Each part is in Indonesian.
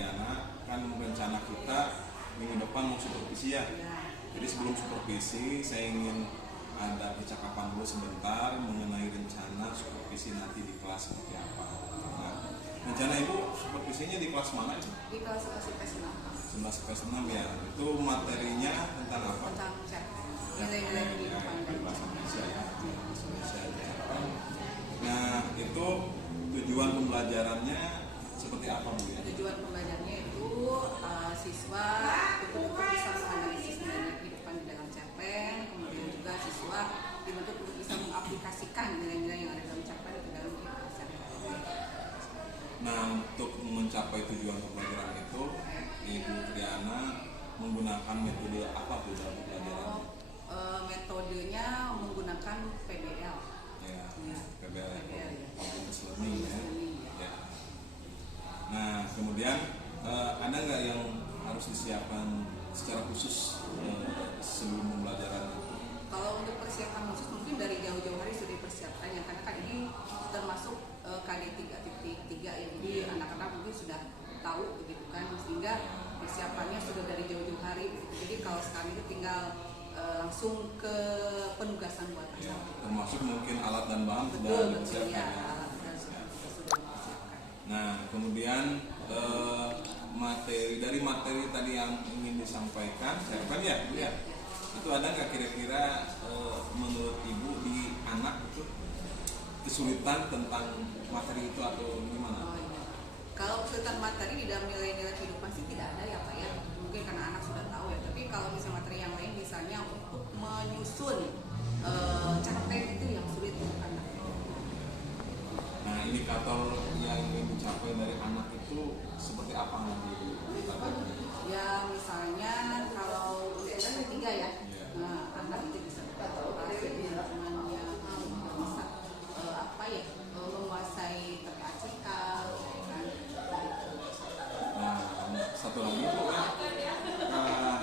Triana, kan rencana kita minggu depan mau supervisi ya. Jadi sebelum supervisi saya ingin ada percakapan dulu sebentar mengenai rencana supervisi nanti di kelas seperti apa. Nah, rencana Ibu supervisinya di kelas mana itu? Di kelas 11 IPS 6. 11 IPS 6 ya. Itu materinya tentang apa? Tentang nilai-nilai kehidupan dan bahasa Indonesia ya. Bahasa Indonesia ya. Nah, itu tujuan pembelajarannya seperti apa Bu ya? tujuan pembelajarannya itu siswa untuk bisa menganalisis nilai kehidupan di dalam cerpen, kemudian juga siswa dibentuk untuk bisa mengaplikasikan nilai-nilai yang ada dalam cerpen ke dalam kehidupan sehari-hari. Nah, untuk mencapai tujuan pembelajaran itu, Ibu Triana menggunakan metode apa Bu dalam pembelajaran? Metodenya menggunakan PBL. Ya, Ya. PBL, PBL ya. Continuous Learning ya. Ya. Ya. Nah, kemudian ada nggak yang harus disiapkan secara khusus sebelum pembelajaran? Kalau untuk persiapan khusus mungkin dari jauh-jauh hari sudah dipersiapkan ya, karena kan ini termasuk KD 3.3 ya, jadi anak-anak mungkin sudah tahu begitu kan, sehingga persiapannya sudah dari jauh-jauh hari. Jadi kalau sekarang itu tinggal langsung ke penugasan buat Ya, anak. termasuk mungkin alat dan bahan sudah Betul dipersiapkan ya. ya. Sudah dipersiapkan. Nah, kemudian dari materi tadi yang ingin disampaikan, cerpen ya, Bu ya. Itu ada nggak kira-kira menurut Ibu di anak itu kesulitan tentang materi itu atau gimana? Oh, iya. Kalau kesulitan materi di dalam nilai-nilai kehidupan sih tidak ada ya Pak ya. Mungkin karena anak sudah tahu ya. Tapi kalau misalnya materi yang lain, misalnya untuk menyusun cerpen itu yang sulit untuk anak. Nah, indikator yang ingin dicapai dari anak itu seperti apa nanti? Ya misalnya kalau untuk SMP 3 ya, nah, anak itu bisa berpartisipasi di lingkungannya, bisa menguasai TPACK, kan? Nah, satu lagi Bu ya.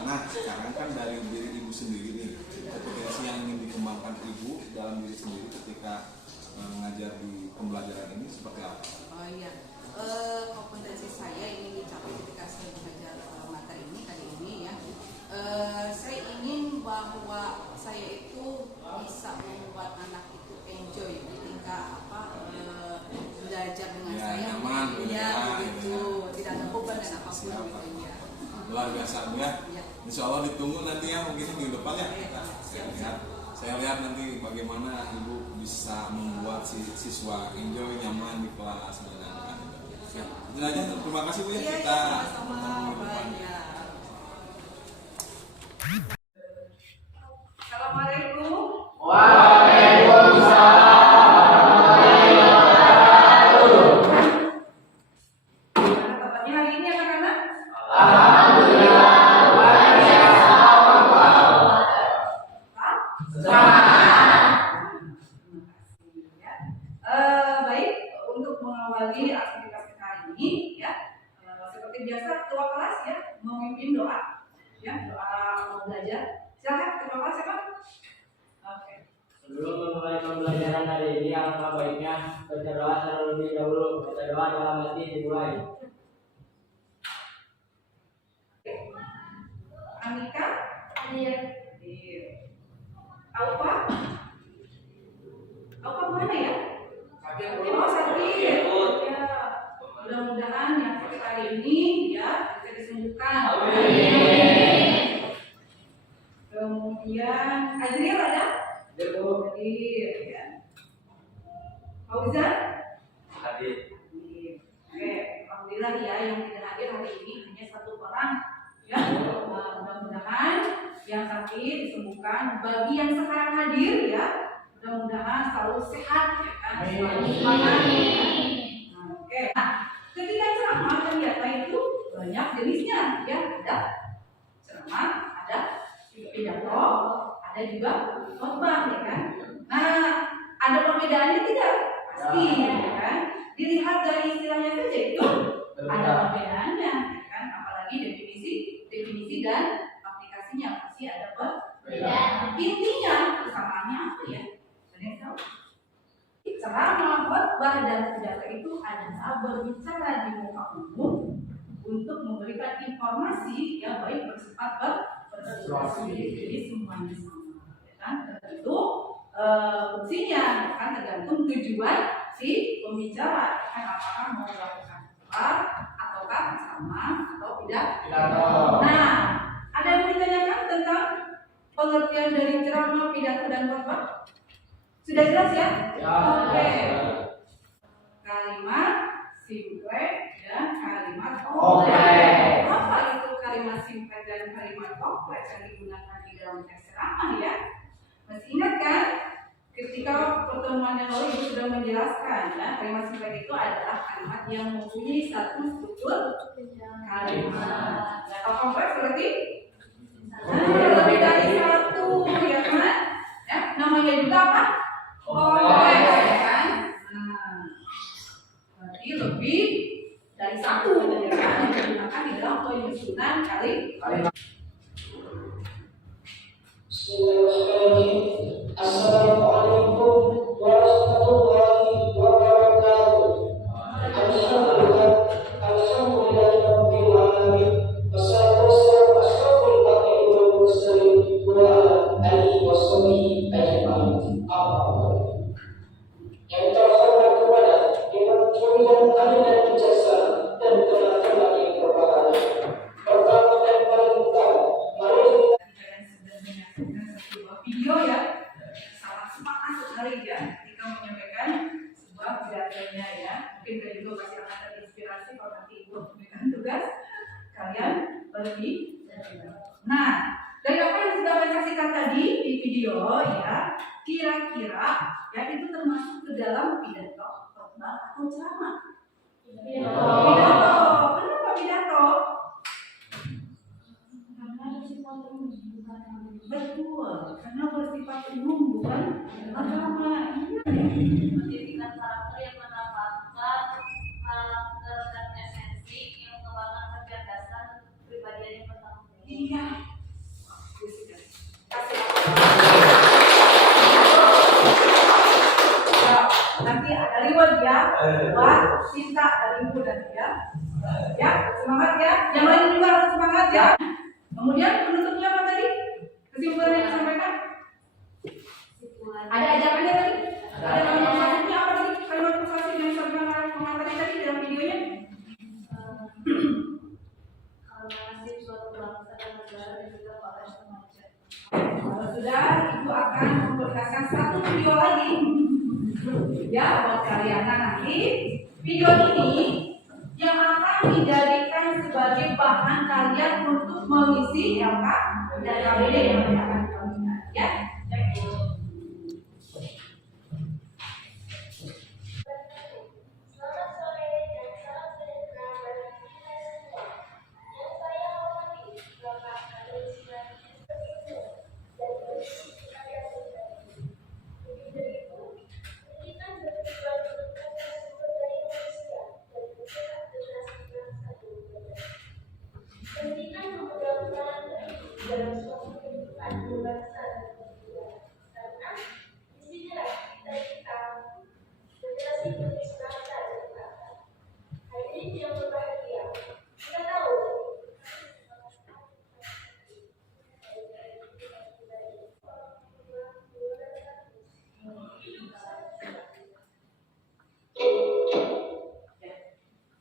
Nah, sekarang kan dari diri Ibu sendiri nih, kompetensi yang ingin dikembangkan Ibu dalam diri sendiri ketika mengajar di pembelajaran ini seperti apa? Oh iya, kompetensi saya ingin dicapai ketika saya belajar materi ini kali ini ya. Saya ingin bahwa saya itu bisa membuat anak itu enjoy ketika belajar dengan Ya, saya, nyaman, ya ya, begitu, tidak ada beban dan apapun gitu ya. Luar biasa Bu ya. Ya. Insya Allah ditunggu nanti ya, mungkin minggu depan ya. Saya lihat nanti bagaimana Ibu bisa membuat siswa enjoy, nyaman di kelas menyenangkan. Itu aja. Terima kasih Bu ya. Iya, Kita sama-sama. bertemu minggu depan. Banyak. Assalamualaikum. Gimana kabarnya hari ini anak-anak? Baik, untuk mengawali aktivitas kita hari ini ya, seperti biasa ketua kelas ya memimpin doa ya, doa mau belajar. Silakan ketua kelas siapa? Oke. Sebelum memulai pembelajaran hari ini, alangkah baiknya baca doa terlebih dahulu. Baca doa dalam hati dimulai. Anika, Adia, Aupa, Aupa mana ya? Oh sakit. Ya, mudah-mudahan yang sakit hari ini ya bisa disembuhkan. Kemudian Azriel ada? Hadir ya. Fauzan? Hadir. Oke, alhamdulillah ya yang tidak hadir hari ini hanya satu orang. Ya, mudah-mudahan yang sakit disembuhkan. Bagi yang sekarang hadir ya, mudah-mudahan selalu sehat ya kan, selalu semangat. Ya. Oke. Nah, ketika ceramah ternyata itu banyak jenisnya ya, ada ceramah, ada pidato, ada juga khotbah ya kan. Nah, ada perbedaannya tidak? Pasti ya kan. Dilihat dari istilahnya saja itu ada perbedaannya ya kan, apalagi definisi dan aplikasinya pasti ada perbedaan. Intinya kesamaannya apa ya? Ada yang tahu? Ceramah, khotbah dan pidato itu adalah berbicara di muka umum untuk memberikan informasi yang baik bersifat persuasif. Jadi semuanya sama, ya kan? Itu fungsinya kan tergantung tujuan si pembicara, kan apakah mau melakukan apa ataukah sama atau tidak. Nah, ada yang ditanyakan tentang pengertian dari ceramah, pidato dan khotbah? Sudah jelas ya? Oke. Kalimat simple dan kalimat kompleks. Apa itu kalimat simple dan kalimat kompleks yang digunakan di dalam teks ceramah ya? Masih ingat kan? Ketika pertemuan yang lalu Ibu sudah menjelaskan ya, kalimat simple itu adalah kalimat yang mempunyai satu struktur kalimat. Atau kompleks berarti lebih dari satu, ya kan? Ya, namanya juga apa? Kompleks, ya kan? Nah, berarti lebih dari satu, ya kan? Yang digunakan di dalam penyusunan kalimat. Bismillahirrahmanirrahim. Assalamualaikum warahmatullahi wabarakatuh. Alhamdulillahirabbil alamin. Wassalatu wassalamu asyrafil anbiya'i wal mursalin wa ala alihi washabihi ajma'in. Yang terhormat kepada Imam Julian Adil dan Bijaksana dan teman-teman yang berbahagia. Pertama dan paling utama, mari Video ya, sangat semangat sekali ya ketika menyampaikan sebuah pidatonya ya. Mungkin kalian juga pasti akan terinspirasi kalau nanti Ibu memberikan tugas kalian lebih. Nah, dari apa yang sudah saya saksikan tadi di video ya, kira-kira ya itu termasuk ke dalam pidato, khotbah atau ceramah? Pidato. Kenapa pidato? Betul, karena bersifat umum bukan agama. Menjadikan karakter yang menambahkan karakter dan esensi yang mengembangkan kecerdasan kepribadian yang bertanggung jawab. Iya. Nanti ada reward ya, buat Sinta dari Ibu nanti ya. Ya, semangat ya. Yang lain juga harus semangat ya. Kemudian penutupnya apa tadi? Kesimpulan yang disampaikan? Ada ajakannya tadi? Ada kalimat persuasifnya apa tadi? Kalimat persuasif yang disampaikan oleh pengantarnya tadi dalam videonya? Kalau nasib suatu bangsa dan negara dan juga para remaja. Kalau sudah, Ibu akan memperlihatkan satu video lagi ya buat kalian. Nah, nanti video ini yang akan dijadikan sebagai bahan kalian untuk mengisi LK dan KBD yang akan kalian ya. Selamat sore dan salam sejahtera bagi kita semua. Yang saya hormati Bapak Karisma dan Presiden Republik Indonesia. Lebih dari itu, pendidikan bertujuan untuk meningkatkan sumber daya manusia dan mencetak generasi bangsa Indonesia. Pendidikan memegang peran penting dalam suatu kehidupan berbangsa dan bernegara. Karena disinilah kita generasi penerus bangsa dan bangsa. Hadirin yang berbahagia, kita tahu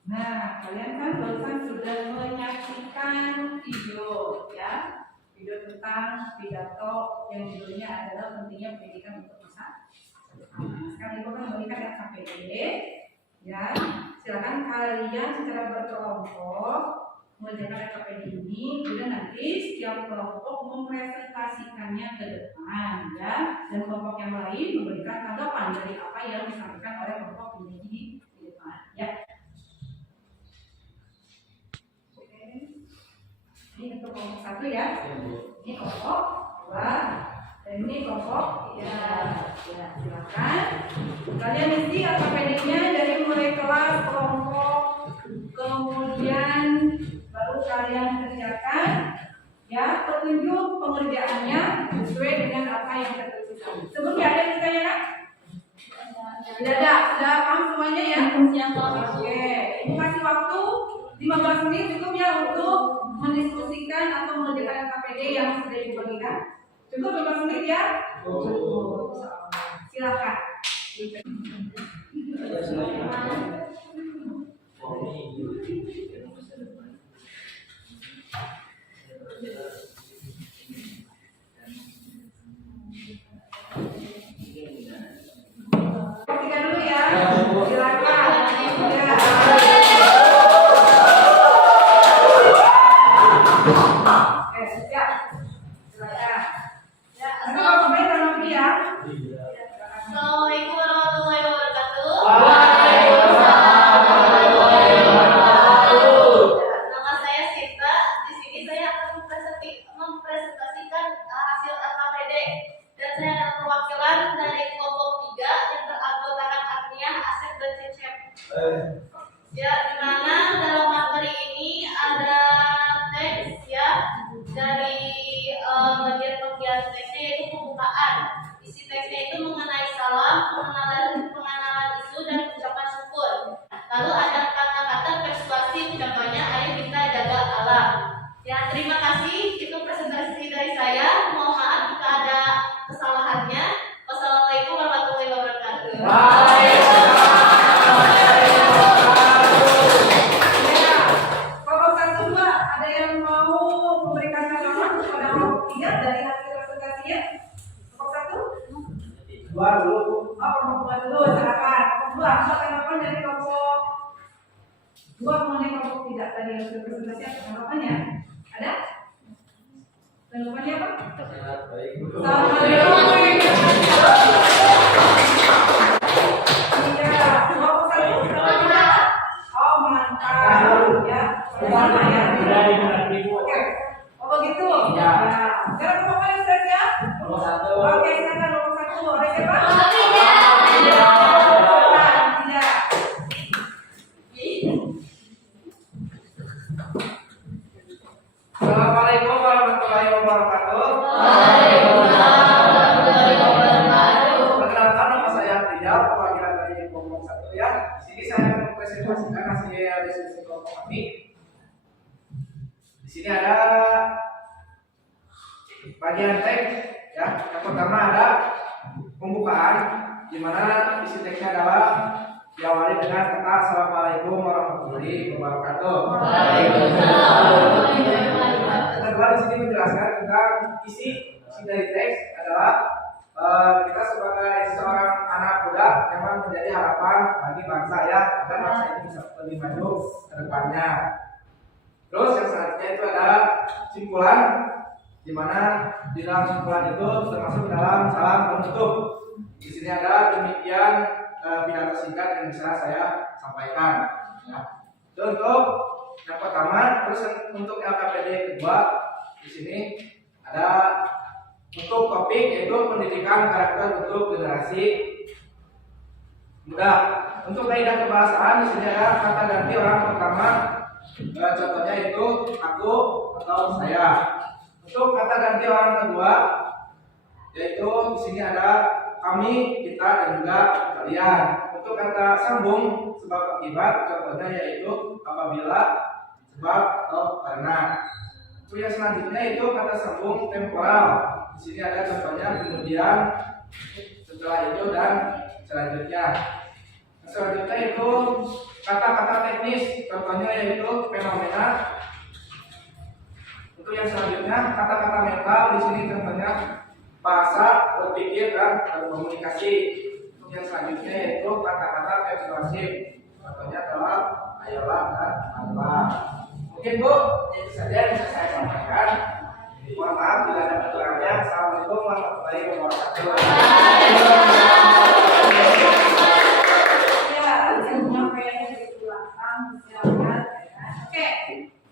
Nah, kalian kan barusan sudah menyaksikan video ya, video tentang pidato yang judulnya adalah pentingnya pendidikan untuk masa depan. Sekarang Ibu akan memberikan KPD ya. Silakan kalian secara berkelompok mengerjakan KPD ini, kemudian nanti setiap kelompok mempresentasikannya ke depan ya, dan kelompok yang lain memberikan tanggapan dari apa yang disampaikan oleh kelompok ini di depan ya. Ini untuk kelompok satu ya. Ini kelompok dua dan ini kelompok tiga. Ya, silakan. Kalian isi KPD-nya dari mulai kelas, kelompok, kemudian baru kalian kerjakan ya petunjuk pengerjaannya sesuai dengan apa yang tertulis. Sebelumnya ada yang ditanyakan? Tidak ada. Sudah paham semuanya ya? Oke. Ibu kasih waktu 15 menit cukup ya untuk mendiskusikan atau mengerjakan KPD yang sudah dibagikan. Cukup 15 menit ya? Cukup. Silakan. Perhatikan dulu ya. Silakan. Ya. Siap. Silakan. Ya, Ada apa yang Novi ya? Assalamualaikum warahmatullahi wabarakatuh. Nama saya Sinta. Di sini saya akan mempresentasikan hasil LKPD dan saya adalah perwakilan dari kelompok 3 yang beranggotakan Agnia, Asep dan Cecep. Ya, di mana dalam materi ini ada teks ya dari bagian teksnya yaitu pembukaan. Isi teksnya itu mengenai salam, pengenalan isu dan ucapan syukur. Lalu ada kata-kata persuasi ucapannya, ayo kita jaga alam. Ya, terima kasih. Itu presentasi dari saya. Mohon maaf jika ada kesalahannya. Wassalamualaikum warahmatullahi wabarakatuh. Ya. Kelompok 1, 2, ada yang mau memberikan tanggapan kepada kelompok 3 dari hasil presentasinya? Kelompok 1? Dua dulu. Oh, kelompok 2 dulu, silakan. Kelompok 2, apa tanggapan dari kelompok 2 mengenai kelompok 3 tadi hasil presentasi apa tanggapannya? Ada? Tanggapannya apa? Iya, kelompok 1 tanggapannya? Oh, mantap. Ya, sama ya. Oke. Oh, begitu? Ya. Sekarang kelompok yang sudah siap? Oke, silakan kelompok 1. Ada siapa? Tidak. Assalamualaikum warahmatullahi wabarakatuh. Perkenalkan, nama saya Rizal, perwakilan dari kelompok 1 ya. Di sini saya akan mempresentasikan hasil diskusi kelompok kami. Di sini ada bagian teks ya. Yang pertama ada pembukaan, di mana isi teksnya adalah diawali dengan kata Assalamualaikum warahmatullahi wabarakatuh. Yang kedua di sini menjelaskan tentang isi dari teks adalah kita sebagai seorang anak muda memang menjadi harapan bagi bangsa ya, agar bangsa ini bisa lebih maju ke depannya. Terus yang selanjutnya itu ada simpulan, di mana di dalam simpulan itu termasuk dalam salam penutup. Di sini ada demikian pidato singkat yang bisa saya sampaikan. Ya. Itu untuk yang pertama. Terus untuk LKPD kedua di sini ada untuk topik yaitu pendidikan karakter untuk generasi muda. Untuk kaidah kebahasaan di sini ada kata ganti orang pertama. Contohnya itu aku atau saya. Untuk kata ganti orang kedua yaitu di sini ada kami, kita, dan juga kalian. Untuk kata sambung sebab akibat contohnya yaitu apabila, sebab, atau karena. Untuk yang selanjutnya itu kata sambung temporal. Di sini ada contohnya kemudian, setelah itu, dan selanjutnya. Selanjutnya itu kata-kata teknis, contohnya yaitu fenomena. Untuk yang selanjutnya kata-kata mental, di sini contohnya bahasa, berpikir, dan berkomunikasi. Untuk yang selanjutnya yaitu kata-kata persuasif, contohnya adalah ayolah dan marilah. Mungkin Bu, itu saja yang bisa saya sampaikan. Mohon maaf bila ada kekurangannya. Assalamualaikum warahmatullahi wabarakatuh. Oke,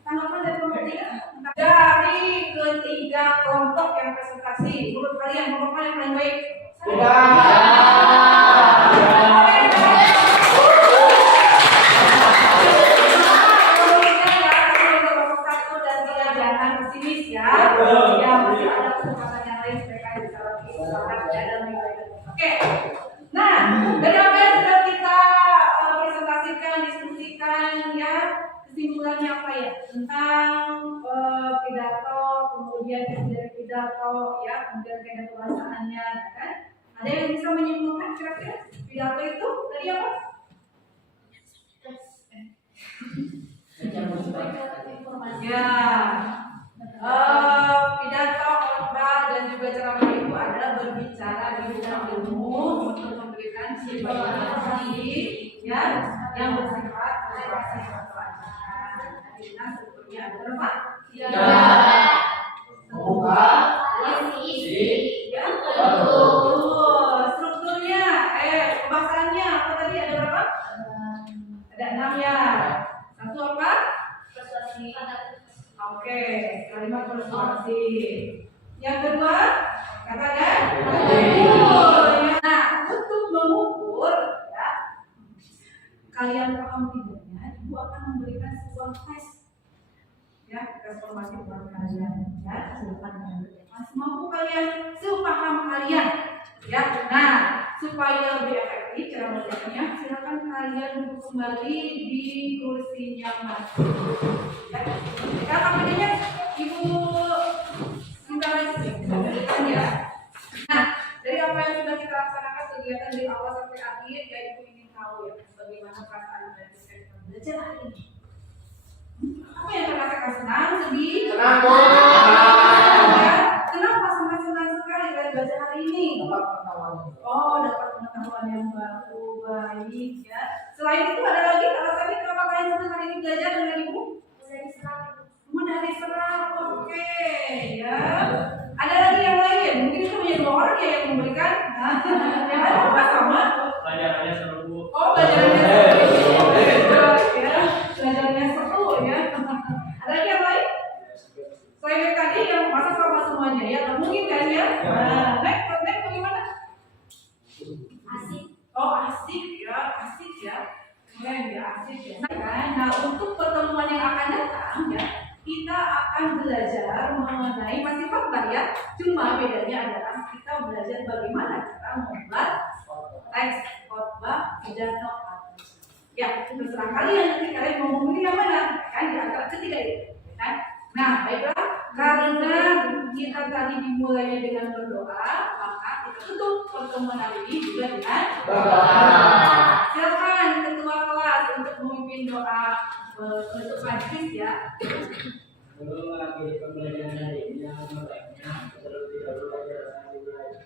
tanggapan dari kelompok 3. Dari ketiga kelompok yang presentasi, menurut kalian kelompok mana yang paling baik? Kelompok 1 dan 3 jangan pesimis ya. Ya, masih ada kesempatan yang lain mereka bisa lebih semangat ya dan lebih baik. Oke. Nah, dari apa yang sudah kita presentasikan, diskusikan ya, kesimpulannya apa ya tentang pidato, kemudian dari pidato ya, kemudian kayak kebahasaannya, kan? Ada yang bisa menyimpulkan kira-kira pidato itu tadi apa? Ya, pidato, khotbah dan juga ceramah itu adalah berbicara di bidang ilmu untuk memberikan informasi ya yang bersifat motivasi atau ajakan. Nah, seperti ada apa? Ya. Membuka. Ya. Betul. Strukturnya, pembahasannya apa tadi ada berapa? Ada 6 ya. Satu apa? Persuasi. Oke, kalimat persuasi. Yang kedua, katakan. Nah, untuk mengukur ya, kalian paham tidaknya, ibu akan memberikan sebuah tes. Ya, tes formasi buat kalian. Ya, silakan kalian kerjakan semampu kalian, sepaham kalian. Ya, nah, supaya lebih efektif cara mengerjakannya, silakan kalian duduk kembali di kursinya masing-masing. Ya, sekarang apanya Ibu Sinta lagi ya. Nah, dari apa yang sudah kita laksanakan kegiatan dari awal sampai akhir, ya Ibu ingin tahu ya bagaimana perasaan dan kita belajar hari ini. Apa yang terasa senang, sedih? Senang, Bu. Ya, kenapa senang sekali kalian belajar hari ini? Dapat pengetahuan. Oh, dapat pengetahuan yang baru, baik ya. Selain itu ada lagi alasannya kenapa kalian senang hari ini belajar dengan Ibu? Mudah diserap, oke ya. Ada lagi yang lain? Mungkin itu punya 2 orang ya yang memberikan. Nah, yang lain apa sama? Pelajarannya seru, Bu. Oh, belajarnya seru ya. Belajarnya seru ya. Ada lagi yang lain? Selain yang tadi yang masa sama semuanya ya. Mungkin kan ya. Nah, next bagaimana? Asik. Oh, asik ya. Keren ya, asik ya. Nah, untuk pertemuan yang akan datang ya, kita akan belajar mengenai masih fakta ya. Cuma bedanya adalah kita belajar bagaimana cara membuat teks, khotbah, pidato. Ya, terserah kalian nanti kalian mau memilih yang mana kan di antara ketiga itu. Kan? Nah, baiklah, karena kita tadi dimulainya dengan berdoa, maka kita tutup pertemuan hari ini juga dengan doa. Silakan ketua kelas untuk memimpin doa untuk majlis ya. Sebelum mengakhiri pembelajaran hari ini, yang baiknya terlebih dahulu ajaran dimulai.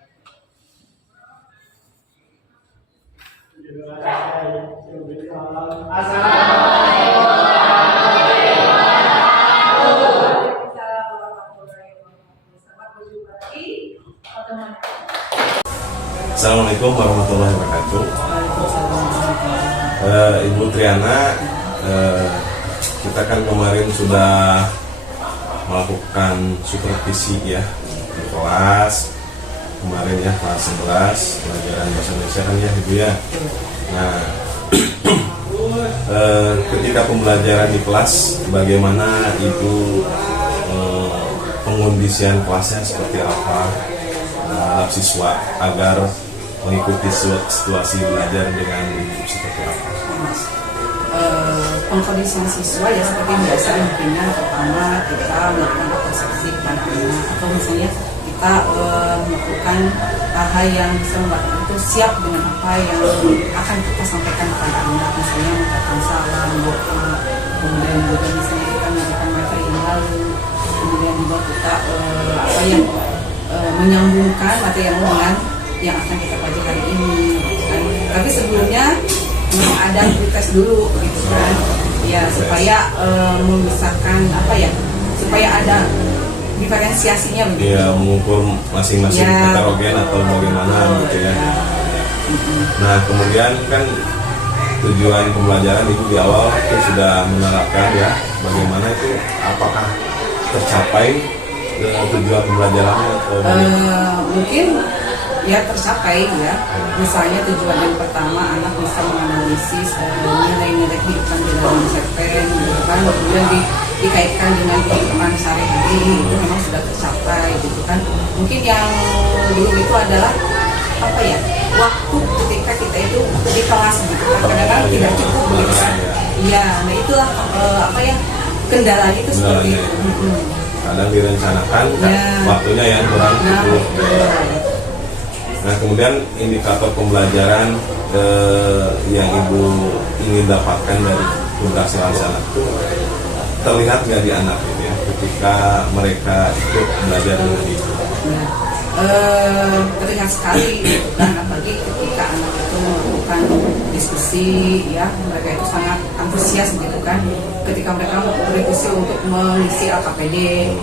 Assalamualaikum warahmatullahi wabarakatuh. Ibu Triana, kita kan kemarin sudah melakukan supervisi ya di kelas kemarin ya, kelas 11 pelajaran bahasa Indonesia kan ya Ibu ya. Nah, ketika pembelajaran di kelas, bagaimana Ibu pengondisian kelasnya seperti apa siswa agar mengikuti situasi belajar dengan seperti apa? Pengkondisian siswa ya seperti biasa, mungkinnya pertama kita melakukan persepsi kepada anak, atau misalnya kita melakukan hal yang bisa membuat anak itu siap dengan apa yang akan kita sampaikan kepada anak, misalnya mengucapkan salam, doa, kemudian juga misalnya kita memberikan materi yang lalu, kemudian juga kita menyambungkan materi yang dengan yang akan kita pelajari hari ini kan. Tapi sebelumnya memang ada tes dulu gitu kan ya, supaya memisahkan apa ya, supaya ada diferensiasinya begitu ya, mengukur masing-masing ya, heterogen atau bagaimana gitu ya. Nah, kemudian kan tujuan pembelajaran Ibu di awal itu sudah menerapkan ya, bagaimana itu, apakah tercapai tujuan pembelajarannya atau mungkin ya tercapai ya. Misalnya tujuan yang pertama anak bisa menganalisis nilai-nilai kehidupan di dalam cerpen gitu kan, kemudian dikaitkan dengan kehidupan sehari-hari, itu memang sudah tercapai gitu kan. Mungkin yang dulu itu adalah apa ya, waktu ketika kita itu di kelas gitu kan, kadang-kadang tidak cukup gitu kan. Iya, nah itulah kendalanya itu seperti itu. Kadang direncanakan waktunya yang kurang cukup. Nah, kemudian indikator pembelajaran yang ibu ingin dapatkan dari keberhasilan anak itu terlihat nggak di anak gitu ya, ketika mereka ikut belajar dengan ibu? Terlihat sekali gitu kan, apalagi ketika anak itu melakukan diskusi ya, mereka itu sangat antusias gitu kan ketika mereka berdiskusi untuk mengisi LKPD,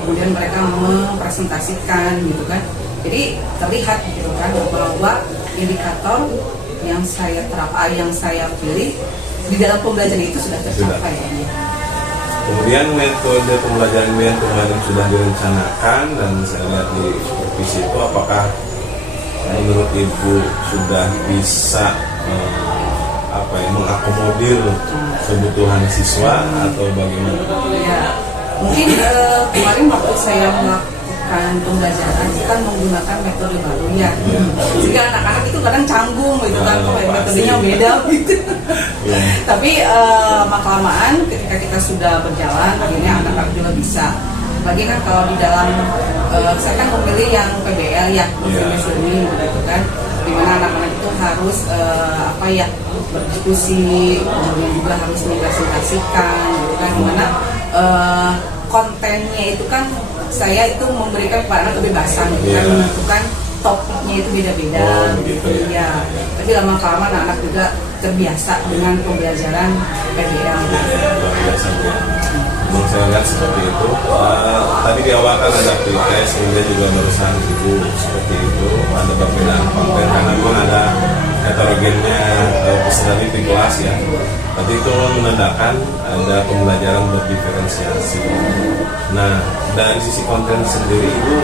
kemudian mereka mempresentasikan gitu kan. Jadi terlihat gitu kan bahwa indikator yang saya pilih di dalam pembelajaran itu sudah tercapai. Kemudian metode pembelajaran yang kemarin sudah direncanakan dan saya lihat di supervisi itu, apakah menurut ibu sudah bisa mengakomodir kebutuhan siswa atau bagaimana? Ya, mungkin kemarin waktu saya melakukan pembelajaran kan menggunakan metode baru ya, sehingga anak-anak itu kadang canggung gitu kan, metodenya beda gitu. Tapi lama-kelamaan ketika kita sudah berjalan, akhirnya anak-anak juga bisa. Lagi kan kalau di dalam saya kan memilih yang PBL ya, business learning gitu kan, dimana anak-anak itu harus berdiskusi, kemudian juga harus mempresentasikan gitu kan, dimana kontennya itu kan saya itu memberikan kepada anak kebebasan gitu kan, menentukan topiknya itu beda-beda gitu ya. Tapi lama-kelamaan anak juga terbiasa dengan pembelajaran PBL. Luar biasa ya. Memang saya lihat seperti itu. Tadi di awal kan ada pre-test, kemudian juga barusan ibu seperti itu, ada perbedaan konten karena pun ada heterogennya personality di kelas ya. Tapi itu menandakan ada pembelajaran berdiferensiasi. Nah, dari sisi konten sendiri ibu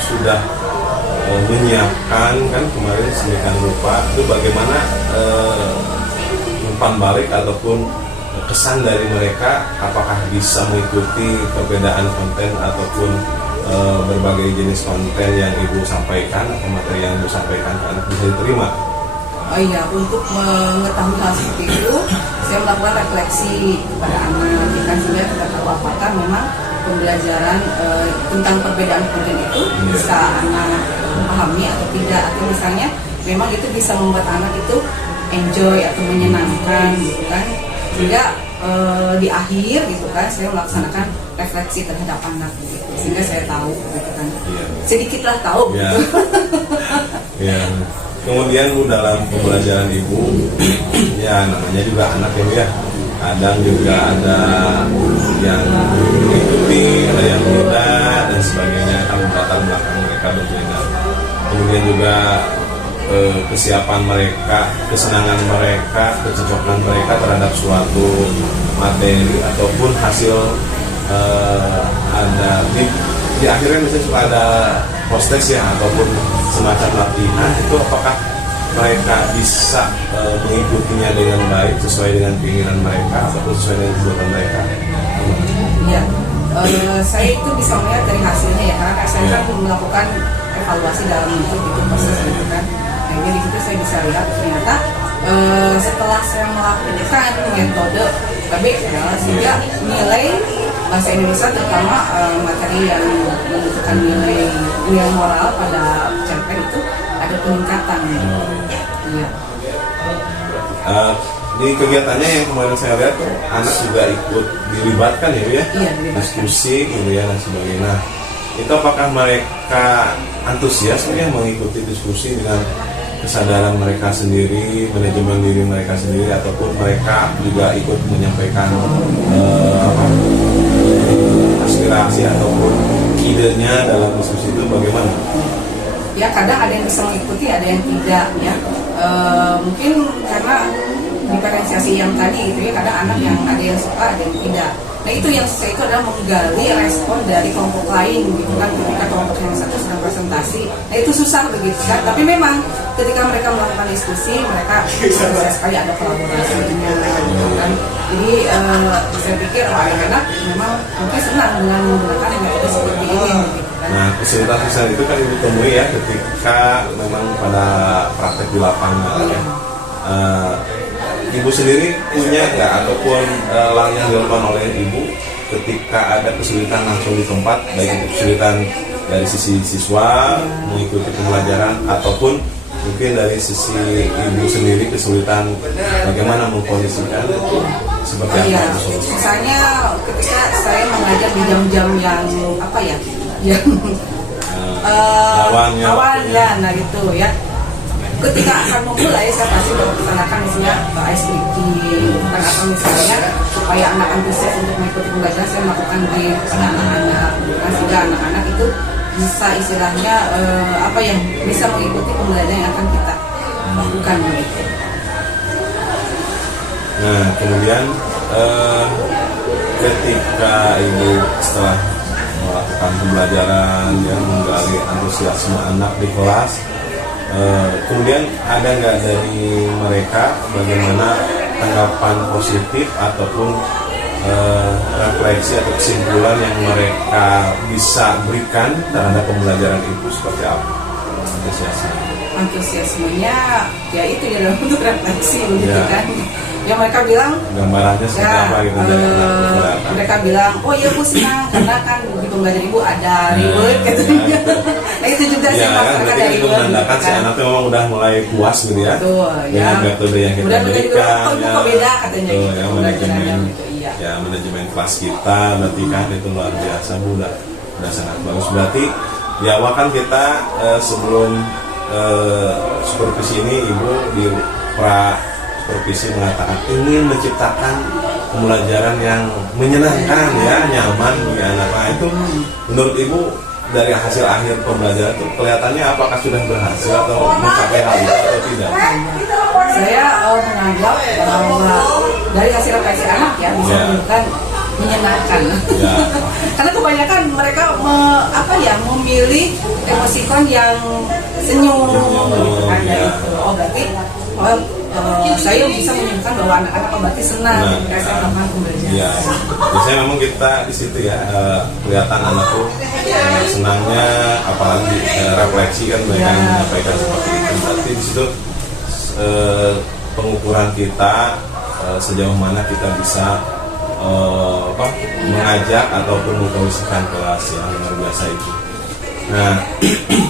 sudah menyiapkan kan kemarin sedemikian rupa itu bagaimana umpan balik ataupun kesan dari mereka, apakah bisa mengikuti perbedaan konten ataupun berbagai jenis konten yang ibu sampaikan atau materi yang ibu sampaikan ke anak bisa diterima? Oh iya, untuk mengetahui hal seperti itu, saya melakukan refleksi kepada anak, kan sehingga kita tahu apakah memang pembelajaran tentang perbedaan konten itu bisa anak memahami atau tidak, atau misalnya memang itu bisa membuat anak itu enjoy atau menyenangkan gitu kan, sehingga di akhir gitu kan saya melaksanakan refleksi terhadap anak gitu, sehingga saya tahu gitu kan, sedikitlah tahu gitu. Kemudian dalam pembelajaran ibu ya namanya juga anak ya, kadang juga ada yang mengikuti, ada yang tidak dan sebagainya, kan latar belakang mereka berbeda. Kemudian juga kesiapan mereka, kesenangan mereka, kecocokan mereka terhadap suatu materi ataupun hasil ada di akhirnya misalnya suka ada post-test ya ataupun semacam latihan, itu apakah mereka bisa mengikutinya dengan baik sesuai dengan keinginan mereka ataupun sesuai dengan kebutuhan mereka? Iya, saya itu bisa melihat dari hasilnya ya, karena saya kan melakukan evaluasi dalam bentuk itu proses gitu kan. Nah, jadi di situ saya bisa lihat ternyata setelah saya melakukan metode PBL, sehingga nilai bahasa Indonesia terutama materi yang menentukan nilai moral pada cerpen itu ada peningkatan. Iya. Di kegiatannya yang kemarin saya lihat anak juga ikut dilibatkan ya, Iya, dilibatkan. Diskusi kemudian dan sebagainya. Nah, itu apakah mereka antusias ya mengikuti diskusi dengan kesadaran mereka sendiri, manajemen diri mereka sendiri, ataupun mereka juga ikut menyampaikan aspirasi ataupun idenya dalam diskusi itu bagaimana? Ya kadang ada yang bisa mengikuti, ada yang tidak ya. Mungkin karena diferensiasi yang tadi gitu ya, kadang anak yang ada yang suka, ada yang tidak. Nah itu yang susah itu adalah menggali respon dari kelompok lain gitu kan, ketika kelompok yang satu sedang presentasi. Nah itu susah begitu kan, tapi memang ketika mereka melakukan diskusi, mereka bisa sekali ada kolaborasinya gitu kan. Jadi saya pikir anak-anak memang mungkin senang dengan menggunakan metode seperti ini gitu kan. Nah, kesulitan-kesulitan itu kan ibu temui ya ketika memang pada praktek di lapangan ya. Ibu sendiri punya nggak ataupun yang dilakukan oleh ibu ketika ada kesulitan langsung di tempat, baik itu kesulitan dari sisi siswa mengikuti pembelajaran ataupun mungkin dari sisi ibu sendiri kesulitan bagaimana mengkondisikan itu seperti apa? Iya, misalnya ketika saya mengajar di jam-jam yang apa ya, yang awan ya, nah gitu ya. Ketika akan memulai, saya pasti mempertanyakan misalnya ice breaking, atau misalnya supaya anak antusias untuk mengikuti pembelajaran, saya melakukan game pada anak-anak, sehingga anak-anak itu bisa istilahnya apa yang bisa mengikuti pembelajaran yang akan kita lakukan gitu. Nah, kemudian ketika ibu setelah melakukan pembelajaran ya menggali antusiasme anak di kelas, kemudian ada nggak dari mereka bagaimana tanggapan positif ataupun refleksi atau kesimpulan yang mereka bisa berikan terhadap pembelajaran itu seperti apa? Antusiasmenya ya itu ya dalam bentuk refleksi begitu kan. Yang mereka bilang gambarannya seperti apa gitu dari anak mereka bilang, oh iya Bu senang karena kan di pembelajaran Ibu ada reward gitu. Nah itu juga sih maksudnya dari itu menandakan si anak itu memang udah mulai puas gitu ya. Betul, dengan metode yang kita berikan oh, kok beda katanya gitu. Ya, manajemen iya. Ya manajemen kelas kita berarti kan itu luar biasa Bu, udah sangat bagus. Berarti di awal kan kita sebelum supervisi ini Ibu di supervisi mengatakan ingin menciptakan pembelajaran yang menyenangkan ya, nyaman bagi anak. Nah itu menurut Ibu dari hasil akhir pembelajaran itu kelihatannya apakah sudah berhasil atau mencapai hal itu atau tidak? Saya menganggap bahwa dari hasil refleksi anak ya bisa menunjukkan menyenangkan. Ya. Karena kebanyakan mereka memilih emosikon yang senyum gitu kan ya. Itu. Oh berarti saya bisa menunjukkan bahwa anak-anak berarti senang ketika saya melakukan pembelajaran. Iya. Biasanya memang kita di situ ya kelihatan anak tuh senangnya, apalagi refleksi kan mereka menyampaikan seperti itu. Berarti di situ pengukuran kita sejauh mana kita bisa mengajak ataupun mengkondisikan kelas yang luar biasa itu. Nah,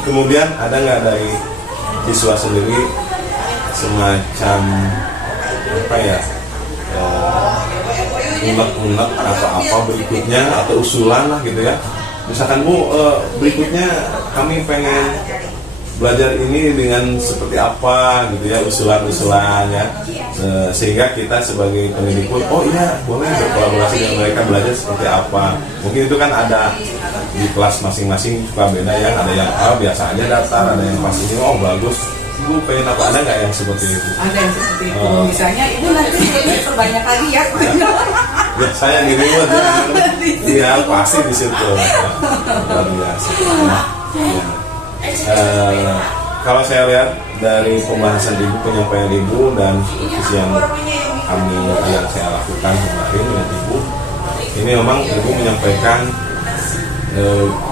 kemudian ada nggak dari siswa sendiri semacam unek-unek atau apa berikutnya atau usulan lah gitu ya, misalkan Bu berikutnya kami pengen belajar ini dengan seperti apa gitu ya, usulan-usulan ya, sehingga kita sebagai pendidik pun oh iya boleh berkolaborasi dengan mereka belajar seperti apa. Mungkin itu kan ada di kelas masing-masing suka beda ya, ada yang biasa aja datar, ada yang pas ini bagus Ibu pengen apa, ada nggak yang seperti itu? Ada yang seperti itu. Misalnya Ibu nanti perbanyak lagi ya. Ya saya di reward ya. Iya pasti di situ. Luar biasa. Kalau saya lihat dari pembahasan Ibu, penyampaian Ibu dan diskusi yang saya lakukan kemarin dengan Ibu, ini memang Ibu menyampaikan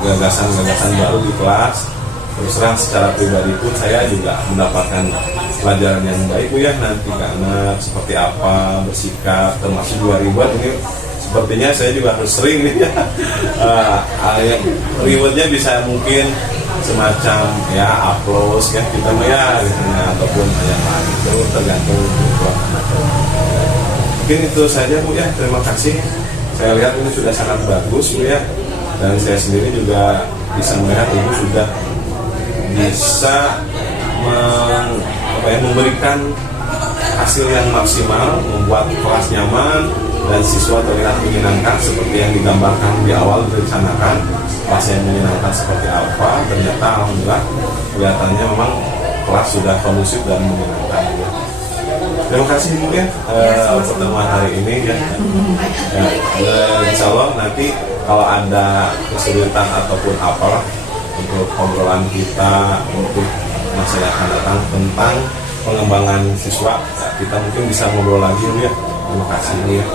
gagasan-gagasan baru di kelas. Terus terang secara pribadi pun saya juga mendapatkan pelajaran yang baik Bu ya, nanti ke anak seperti apa bersikap, termasuk juga reward ini sepertinya saya juga harus sering nih ya. Rewardnya bisa mungkin semacam ya aplaus ya kita ya gitu ya, ataupun yang lain itu tergantung anak. Mungkin itu saja Bu ya, terima kasih. Saya lihat ini sudah sangat bagus Bu ya, dan saya sendiri juga bisa melihat Ibu sudah bisa memberikan hasil yang maksimal, membuat kelas nyaman dan siswa terlihat menyenangkan seperti yang digambarkan di awal direncanakan. Kelas yang menyenangkan seperti apa, ternyata alhamdulillah kelihatannya memang kelas sudah kondusif dan menyenangkan. Terima kasih Bu ya pertemuan hari ini ya. Insya Allah nanti kalau ada kesulitan ataupun apalah untuk obrolan kita untuk masa yang akan datang tentang pengembangan siswa ya, kita mungkin bisa ngobrol lagi ya. Terima kasih Bu ya.